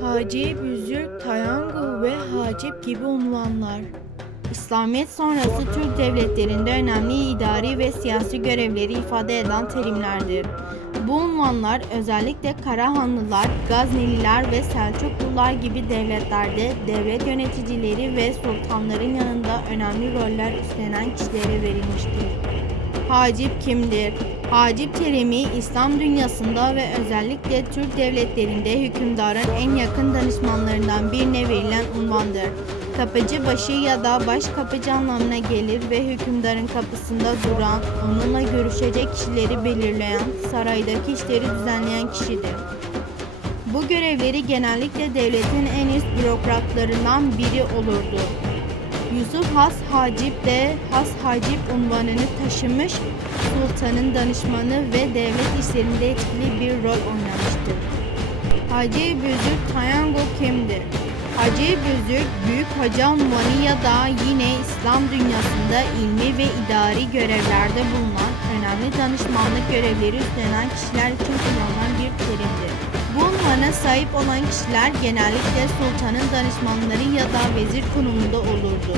Hacip, Yüzük, Tayangu ve Hacip gibi unvanlar. İslamiyet sonrası Türk devletlerinde önemli idari ve siyasi görevleri ifade eden terimlerdir. Bu unvanlar özellikle Karahanlılar, Gazneliler ve Selçuklular gibi devletlerde devlet yöneticileri ve sultanların yanında önemli roller üstlenen kişilere verilmiştir. Hacip kimdir? Hacip terimi İslam dünyasında ve özellikle Türk devletlerinde hükümdarın en yakın danışmanlarından birine verilen unvandır. Kapıcı başı ya da baş kapıcı anlamına gelir ve hükümdarın kapısında duran, onunla görüşecek kişileri belirleyen, saraydaki işleri düzenleyen kişidir. Bu görevleri genellikle devletin en üst bürokratlarından biri olurdu. Yusuf Has Hacip de Has Hacip unvanını taşımış, sultanın danışmanı ve devlet işlerinde etkili bir rol oynamıştır. Hacı Büzük Tayango kimdir? Hacı Büzük, Büyük Hacı unvanı ya da yine İslam dünyasında ilmi ve idari görevlerde bulunan önemli danışmanlık görevleri üstlenen kişiler için kullanılan bir terimdir. Bu unvana sahip olan kişiler genellikle sultanın danışmanları ya da vezir konumunda olurdu.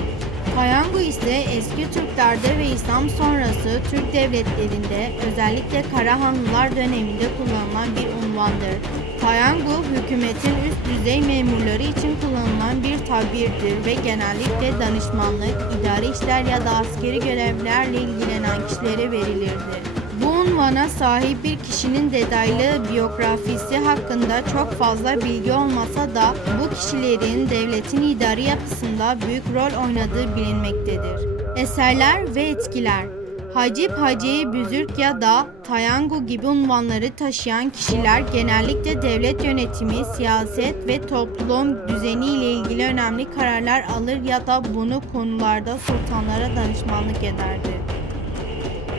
Tayangu ise eski Türklerde ve İslam sonrası Türk devletlerinde özellikle Karahanlılar döneminde kullanılan bir unvandır. Tayangu hükümetin üst düzey memurları için kullanılan bir tabirdir ve genellikle danışmanlık, idari işler ya da askeri görevlerle ilgilenen kişilere verilirdi. Bu unvana sahip bir kişinin detaylı biyografisi hakkında çok fazla bilgi olmasa da bu kişilerin devletin idari yapısında büyük rol oynadığı bilinmektedir. Eserler ve etkiler Hacip, Hacı, Büzürk ya da Tayangu gibi unvanları taşıyan kişiler genellikle devlet yönetimi, siyaset ve toplum düzeni ile ilgili önemli kararlar alır ya da bunu konularda sultanlara danışmanlık ederdi.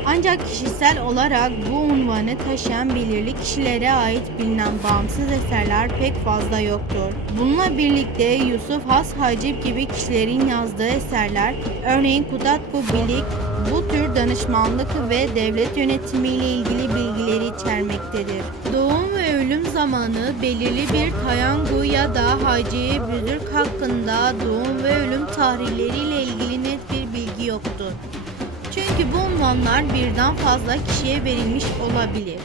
Ancak kişisel olarak bu unvanı taşıyan belirli kişilere ait bilinen bağımsız eserler pek fazla yoktur. Bununla birlikte Yusuf Has Hacip gibi kişilerin yazdığı eserler, örneğin Kudatku Bilik, bu tür danışmanlık ve devlet yönetimi ile ilgili bilgileri içermektedir. Doğum ve ölüm zamanı belirli bir tayangu ya da Hacı Büzürk hakkında doğum ve ölüm tarihleri ile ilgili net bir bilgi yoktur. Çünkü bu unvanlar birden fazla kişiye verilmiş olabilir.